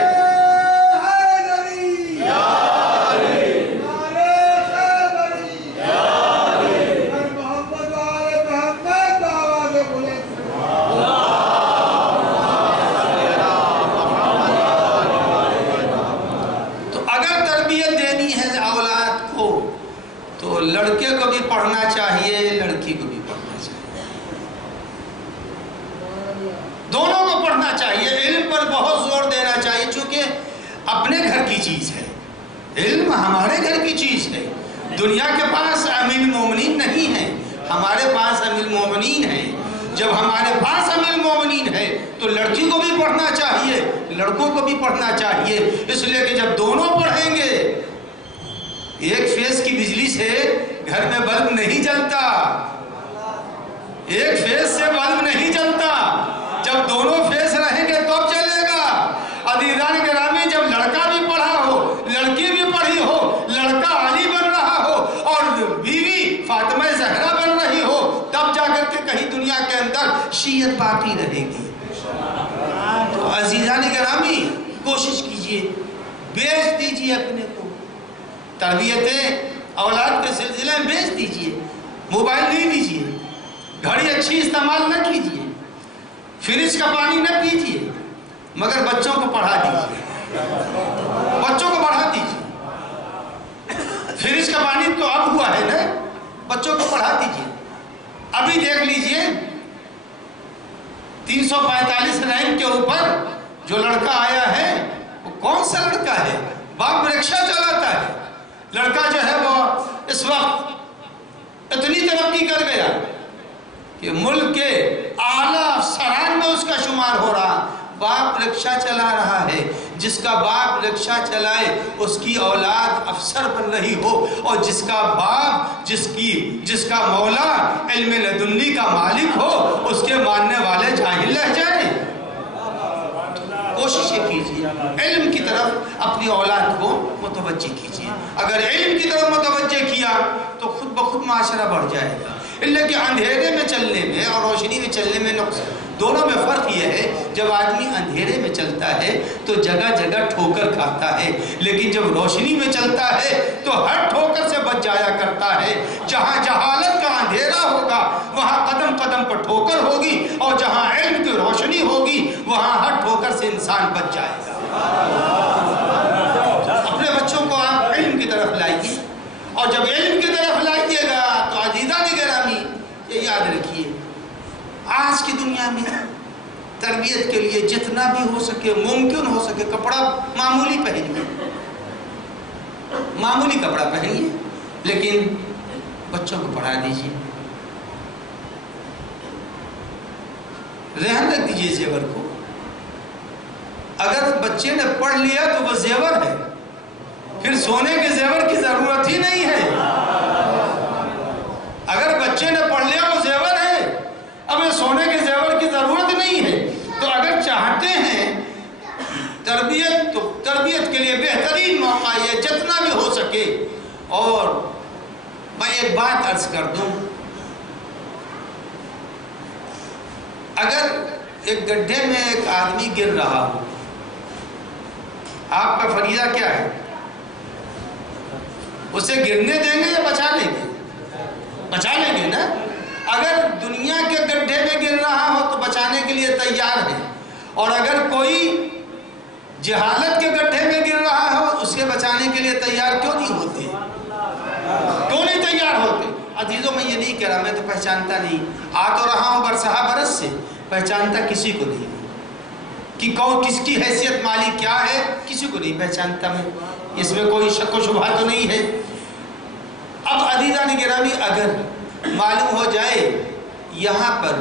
لڑکے کو بھی پڑھنا چاہیے، لڑکی کو بھی پڑھنا چاہیے، دونوں کو پڑھنا چاہیے۔ علم پر بہت زور دینا چاہیے چونکہ اپنے گھر کی چیز ہے، علم ہمارے گھر کی چیز ہے۔ دنیا کے پاس امیر مومنین نہیں ہے، ہمارے پاس امیر مومنین ہے۔ جب ہمارے پاس امیر مومنین ہے تو لڑکی کو بھی پڑھنا چاہیے، لڑکوں کو بھی پڑھنا چاہیے، اس لیے کہ جب دونوں پڑھیں گے، ایک فیس کی بجلی سے گھر میں بلب نہیں جلتا، ایک فیس سے بلب نہیں جلتا، جب دونوں فیس رہیں گے تب چلے گا۔ عزیزان گرامی، جب لڑکا بھی پڑھا ہو، لڑکی بھی پڑھی ہو، لڑکا علی بن رہا ہو اور بیوی فاطمہ زہرا بن رہی ہو، تب جا کر کے کہیں دنیا کے اندر شیعت باقی رہے گی۔ تو عزیزان گرامی کوشش کیجئے، بیچ دیجئے اپنے کو، تربیت اولاد کے سلسلے میں بیچ دیجئے، موبائل نہیں دیجئے، گھڑی اچھی استعمال نہ کیجئے، فریج کا پانی نہ پیجئے، مگر بچوں کو پڑھا دیجئے، بچوں کو پڑھا دیجئے۔ فریج کا پانی تو اب ہوا ہے نا، بچوں کو پڑھا دیجئے۔ ابھی دیکھ لیجئے 345 رینک کے اوپر جو لڑکا آیا ہے وہ کون سا لڑکا ہے؟ باپ رکشہ چلاتا ہے، لڑکا جو ہے وہ اس وقت اتنی ترقی کر گیا کہ ملک کے اعلیٰ افسران میں اس کا شمار ہو رہا۔ باپ رکشہ چلا رہا ہے، جس کا باپ رکشہ چلائے اس کی اولاد افسر بن رہی ہو، اور جس کا باپ جس کا مولا علم لدنی کا مالک ہو، اس کے ماننے والے جاہل رہ جائیں۔ کوشش یہ کیجیے علم کی طرف اپنی اولاد کو متوجہ کیجیے۔ اگر علم کی طرف متوجہ کیا تو خود بخود معاشرہ بڑھ جائے گا۔ لیکن اندھیرے میں چلنے میں اور روشنی میں چلنے میں دونوں میں فرق یہ ہے، جب آدمی اندھیرے میں چلتا ہے تو جگہ جگہ ٹھوکر کھاتا ہے، لیکن جب روشنی میں چلتا ہے تو ہر ٹھوکر سے بچ جایا کرتا ہے۔ جہاں جہالت کا اندھیرا ہوگا وہاں قدم قدم پر ٹھوکر ہوگی، اور جہاں علم کی روشنی ہوگی وہاں ہر ٹھوکر سے انسان بچ جائے گا۔ اپنے بچوں کو آپ علم کی طرف لائیے، اور جب علم کی طرف لائیے گا تو عزیزان گرامی یہ یاد رکھیے، آج کی دنیا میں تربیت کے لیے جتنا بھی ہو سکے، ممکن ہو سکے، کپڑا معمولی پہنیے، معمولی کپڑا پہنیے، لیکن بچوں کو پڑھا دیجیے، رہن رکھ دیجیے زیور کو۔ اگر بچے نے پڑھ لیا تو وہ زیور ہے، پھر سونے کے زیور کی ضرورت ہی نہیں ہے۔ اگر بچے نے پڑھ لیا وہ زیور ہے، اب سونے کے زیور کی ضرورت نہیں ہے۔ تو اگر چاہتے ہیں تربیت کے لیے بہترین موقع یہ جتنا بھی ہو سکے۔ اور میں ایک بات عرض کر دوں، اگر ایک گڈھے میں ایک آدمی گر رہا ہو، آپ کا فریضہ کیا ہے؟ اسے گرنے دیں گے یا بچا لیں گے؟ بچا لیں گے نا۔ اگر دنیا کے گڈھے میں گر رہا ہو تو بچانے کے لیے تیار ہے، اور اگر کوئی جہالت کے گڈھے میں گر رہا ہو اس کے بچانے کے لیے تیار کیوں نہیں ہوتے؟ کیوں نہیں تیار ہوتے؟ عزیزوں میں یہ نہیں کہہ رہا، میں تو پہچانتا نہیں، آ تو رہا ہوں برسہ برس سے، پہچانتا کسی کو نہیں کہ کون کس کی حیثیت مالی کیا ہے، کسی کو نہیں پہچانتا میں، اس میں کوئی شک و شبہ تو نہیں ہے۔ اب عزیزان گرامی اگر معلوم ہو جائے یہاں پر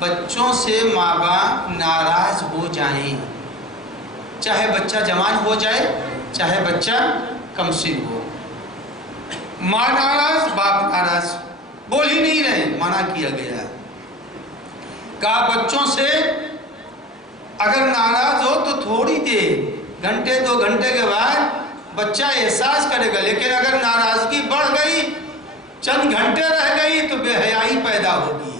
بچوں سے ماں باپ ناراض ہو جائیں، چاہے بچہ جوان ہو جائے چاہے بچہ کم سن ہو، ماں ناراض باپ ناراض، بول ہی نہیں رہے، منع کیا گیا۔ کہا بچوں سے اگر ناراض ہو تو تھوڑی دیر، گھنٹے 2 گھنٹے کے بعد بچہ احساس کرے گا، لیکن اگر ناراضگی بڑھ گئی، چند گھنٹے رہ گئی تو بے حیائی پیدا ہوگی۔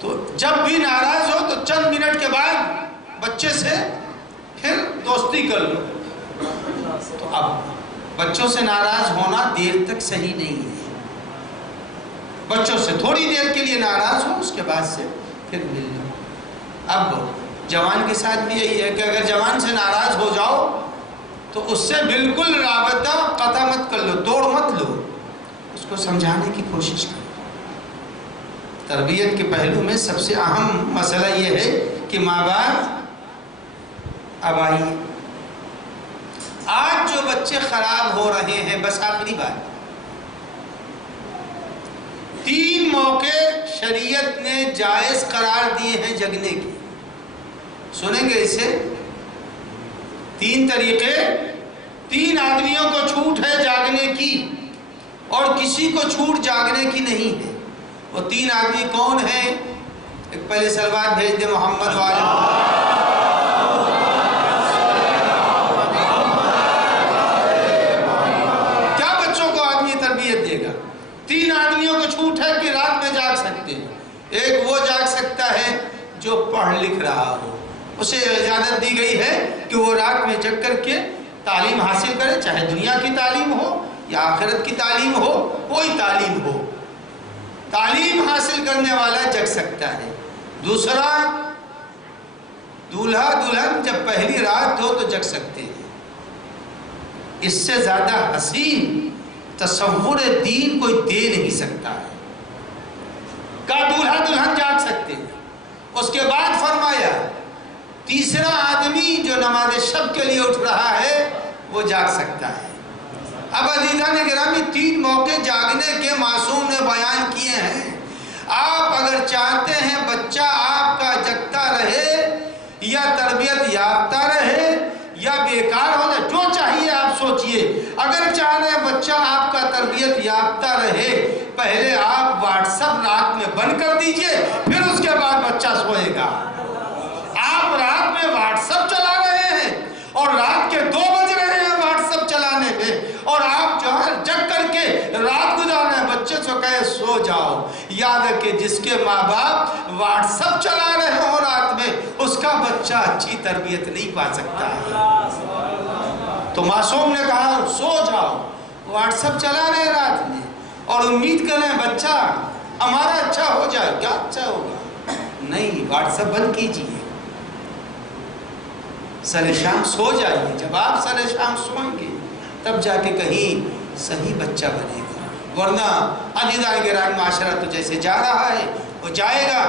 تو جب بھی ناراض ہو تو چند منٹ کے بعد بچے سے پھر دوستی کر لو۔ تو اب بچوں سے ناراض ہونا دیر تک صحیح نہیں ہے، بچوں سے تھوڑی دیر کے لیے ناراض ہو، اس کے بعد سے پھر مل لو۔ اب جوان کے ساتھ بھی یہی ہے کہ اگر جوان سے ناراض ہو جاؤ تو اس سے بالکل رابطہ قطع مت کر لو، توڑ مت لو، اس کو سمجھانے کی کوشش کرو۔ تربیت کے پہلو میں سب سے اہم مسئلہ یہ ہے کہ ماں باپ اب آئیے، آج جو بچے خراب ہو رہے ہیں، بس آخری بات، 3 موقع شریعت نے جائز قرار دیے ہیں جگنے کے، سنیں گے اسے؟ 3 طریقے، 3 آدمیوں کو چھوٹ ہے جاگنے کی اور کسی کو چھوٹ جاگنے کی نہیں ہے۔ وہ 3 آدمی کون ہیں؟ ایک پہلے سلوات بھیج دے محمد والے۔ کیا بچوں کو آدمی تربیت دے گا؟ 3 آدمیوں کو چھوٹ ہے کہ رات میں جاگ سکتے ہیں۔ ایک وہ جاگ سکتا ہے جو پڑھ لکھ رہا ہو، اسے اجازت دی گئی ہے کہ وہ رات میں جگ کر کے تعلیم حاصل کرے، چاہے دنیا کی تعلیم ہو یا آخرت کی تعلیم ہو، کوئی تعلیم ہو، تعلیم حاصل کرنے والا جگ سکتا ہے۔ دوسرا، دولہا دلہن جب پہلی رات ہو تو جگ سکتے ہیں۔ اس سے زیادہ حسین تصور دین کوئی دے نہیں سکتا ہے۔ کہا دولہا دلہن جاگ سکتے ہیں۔ اس کے بعد فرمایا تیسرا آدمی جو نماز شب کے لیے اٹھ رہا ہے وہ جاگ سکتا ہے۔ اب عزیزان گرامی 3 موقع جاگنے کے معصوم نے بیان کیے ہیں۔ آپ اگر چاہتے ہیں بچہ آپ کا جگتا رہے یا تربیت یافتہ رہے یا بیکار ہو جائے، جو چاہیے آپ سوچئے۔ اگر چاہ رہے ہیں بچہ آپ کا تربیت یافتہ رہے، پہلے آپ واٹس ایپ رات میں بند کر دیجئے، پھر اس کے بعد بچہ سوئے گا۔ آپ رات میں واٹس ایپ چلا رہے ہیں اور رات کے 2 بج رہے ہیں واٹس ایپ چلانے میں، اور آپ جو ہے جگ کر کے رات گزار رہے ہیں، بچے سے کہے سو جاؤ۔ یاد ہے کہ جس کے ماں باپ واٹس ایپ چلا رہے ہوں رات میں، اس کا بچہ اچھی تربیت نہیں پا سکتا ہے۔ تو معصوم نے کہا سو جاؤ، واٹس ایپ چلا رہے رات میں اور امید کر رہے ہیں بچہ ہمارا اچھا ہو جائے، کیا اچھا ہوگا؟ نہیں، واٹس ایپ بند کیجیے، سر شام سو جائیے۔ جب آپ سر شام سوئیں گے تب جا کے کہیں صحیح بچہ بنے گا، ورنہ عزیزان گرامی معاشرہ تو جیسے جا رہا ہے وہ جائے گا۔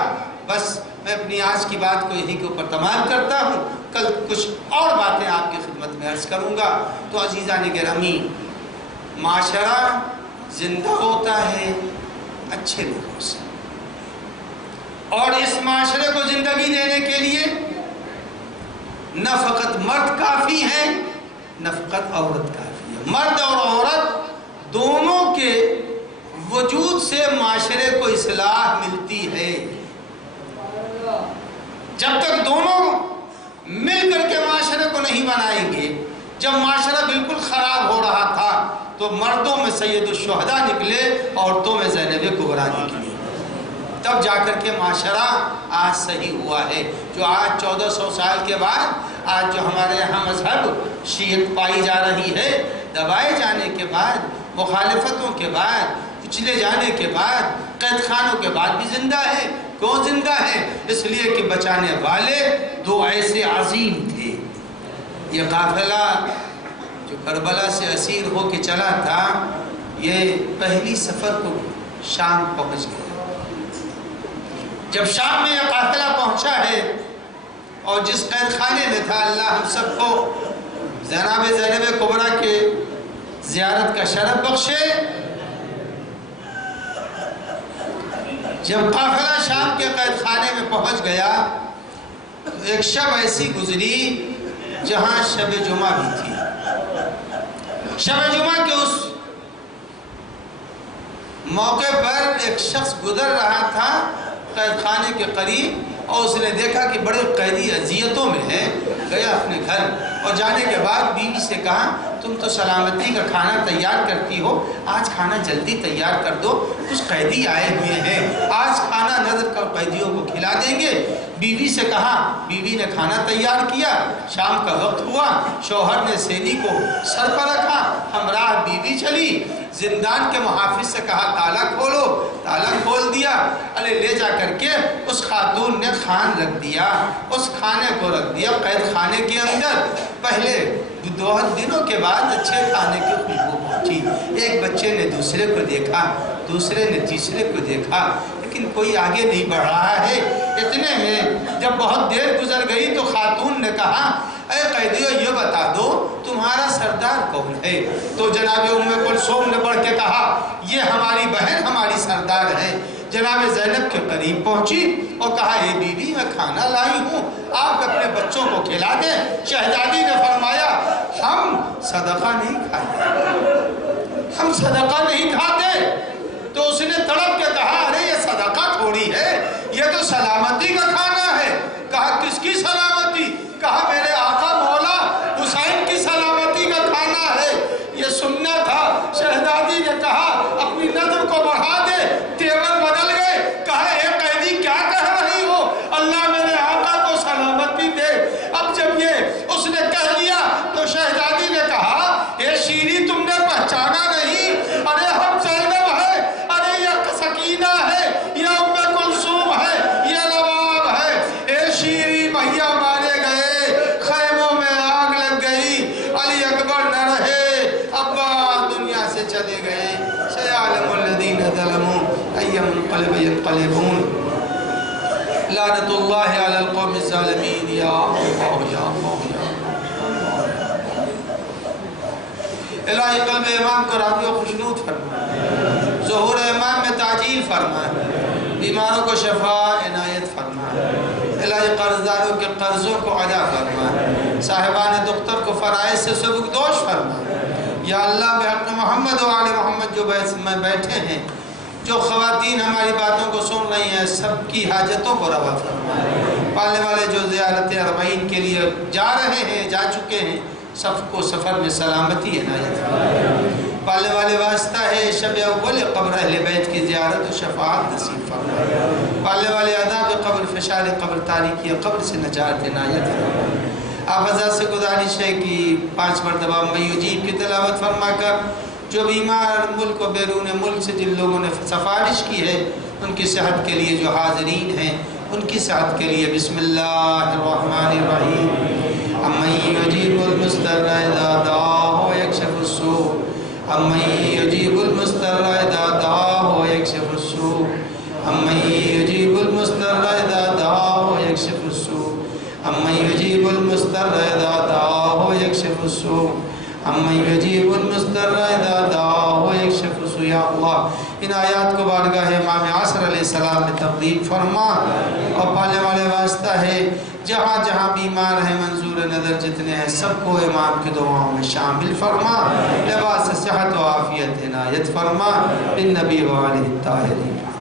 بس میں اپنی آج کی بات کو یہی کے اوپر تمام کرتا ہوں، کل کچھ اور باتیں آپ کی خدمت میں عرض کروں گا۔ تو عزیزان گرامی، معاشرہ زندہ ہوتا ہے اچھے لوگوں سے، اور اس معاشرے کو زندگی دینے کے لیے نہ فقط مرد کافی ہے نہ فقط عورت کافی ہے، مرد اور عورت دونوں کے وجود سے معاشرے کو اصلاح ملتی ہے۔ جب تک دونوں مل کر کے معاشرے کو نہیں بنائیں گے، جب معاشرہ بالکل خراب ہو رہا تھا تو مردوں میں سید الشہداء نکلے، عورتوں میں زینب کبریٰ نکلی، تب جا کر کے معاشرہ آج صحیح ہوا ہے۔ جو آج 1400 سال کے بعد آج جو ہمارے یہاں مذہب شیعت پائی جا رہی ہے، دبائے جانے کے بعد، مخالفتوں کے بعد، کچلے جانے کے بعد، قید خانوں کے بعد بھی زندہ ہے۔ کیوں زندہ ہے؟ اس لیے کہ بچانے والے 2 ایسے عظیم تھے۔ یہ قافلہ جو کربلا سے اسیر ہو کے چلا تھا، یہ پہلی سفر کو شام پہنچ گیا۔ جب شام میں یہ قافلہ پہنچا ہے اور جس قید خانے میں تھا، اللہ ہم سب کو جناب زینب کبریٰ کے زیارت کا شرف بخشے۔ جب قافلہ شام کے قید خانے میں پہنچ گیا تو ایک شب ایسی گزری جہاں شب جمعہ بھی تھی. شب جمعہ کے اس موقع پر ایک شخص گزر رہا تھا قید خانے کے قریب اور اس نے دیکھا کہ بڑے قیدی اذیتوں میں ہے. گیا اپنے گھر اور جانے کے بعد بیوی سے کہا تم تو سلامتی کا کھانا تیار کرتی ہو, آج کھانا جلدی تیار کر دو, کچھ قیدی آئے ہوئے ہیں, آج کھانا نظر کر قیدیوں کو کھلا دیں گے. بیوی سے کہا, بیوی نے کھانا تیار کیا. شام کا وقت ہوا, شوہر نے سینی کو سر پر رکھا, ہمراہ بیوی چلی. زندان کے محافظ سے کہا تالا کھولو, تالا کھول دیا. ارے لے جا کر کے اس خاتون نے کھان رکھ دیا, اس کھانے کو رکھ دیا قید خانے کے اندر. پہلے 2 دنوں کے بعد اچھے کھانے کی خوشبو پہنچی. ایک بچے نے دوسرے کو دیکھا, دوسرے نے تیسرے کو دیکھا, لیکن کوئی آگے نہیں بڑھ رہا ہے. اتنے میں جب بہت دیر گزر گئی تو خاتون نے کہا اے قیدیوں یہ بتا دو تمہارا سردار کون ہے؟ تو جناب ام کلثوم نے بڑھ کے کہا یہ ہماری بہن ہماری سردار ہے. جناب زینب کے قریب پہنچی اور کہا اے بیوی میں کھانا لائی ہوں, آپ اپنے بچوں کو کھلا دیں. شہزادی نے فرمایا ہم صدقہ نہیں کھاتے, ہم صدقہ نہیں کھاتے. تو اس نے تڑپ کے کہا ارے یہ صدقہ تھوڑی ہے, یہ تو سلامتی کا کھانا ہے. کہا کس کی سلامتی؟ کہا میرے آقا مولا حسین کی سلامتی کا کھانا ہے. یہ سننا تھا. شہزادی نے کہا اپنی نظر کو بڑھا دے, تیور بدل گئے. کہا اے قیدی کیا کہہ رہی ہو, اللہ میرے آقا کو سلامتی دے. اب جب یہ اس نے کہہ دیا تو شہزادی نے کہا اے شیری تم نے پہچانا نہیں؟ ارے ہم زینب ہے, ارے یہ سکینہ ہے, یہ ام کلثوم ہے, یہ نواب ہے. اے شیری بھیا مارے گئے, خیموں میں آگ لگ گئی, علی اکبر نہ رہے, ابا دنیا سے چلے گئے. سیعلم الذین ظلموا ای منقلب ینقلبون. لعنت اللہ علی القوم الظالمین. یا اللہ یا اللہ یا الہی قلب امام کو راضی و خوشنود فرما, ظہور امام میں تعجیل فرما, بیماروں کو شفا عنایت فرما, الہی قرضداروں کے قرضوں کو ادا فرما, صاحبان دختر کو فرائض سے سبکدوش فرما. یا اللہ بحق محمد و آل محمد جو میں بیٹھے ہیں, جو خواتین ہماری باتوں کو سن رہی ہیں, سب کی حاجتوں کو روا فرما. پالنے والے جو زیارت اربعین کے لیے جا رہے ہیں, جا چکے ہیں, سب کو سفر میں سلامتی عنایت فرما. پالنے والے واسطہ ہے شب اول قبر اہل بیت کی زیارت و شفاعت نصیب فرما. پالنے والے عذاب قبر, فشار قبر, تاریکی قبر سے نجات عنایت فرما. آپ حضرات سے گزارش ہے کہ 5 مرتبہ میوجیب کی تلاوت فرما کر جو بیمار ملک و بیرون ملک سے جن لوگوں نے سفارش کی ہے ان کی صحت کے لیے جو حاضرین ہیں ان کی صحت کے لیے بسم اللہ الرحمن الرحیم. امن یجیب المضطر اذا دعاہ ویکشف السوء, امن یجیب المضطر اذا دعاہ ویکشف السوء, امن یجیب المضطر اذا دعاہ ویکشف السوء, امن یجیب المضطر اذا دعاہ ویکشف السوء, امن یجیب المضطر اذا دعاہ ویکشف السوء. یا اللہ ان آیات کو بارگاہ امام عصر علیہ السلام میں تقدیم فرما. اور پالنے والے واسطہ ہے جہاں جہاں بیمار ہیں, منظور نظر جتنے ہیں, سب کو امام کی دعاؤں میں شامل فرما. لباس صحت و عافیت عنایت فرما. بالنبی و آلہ الطاہرین.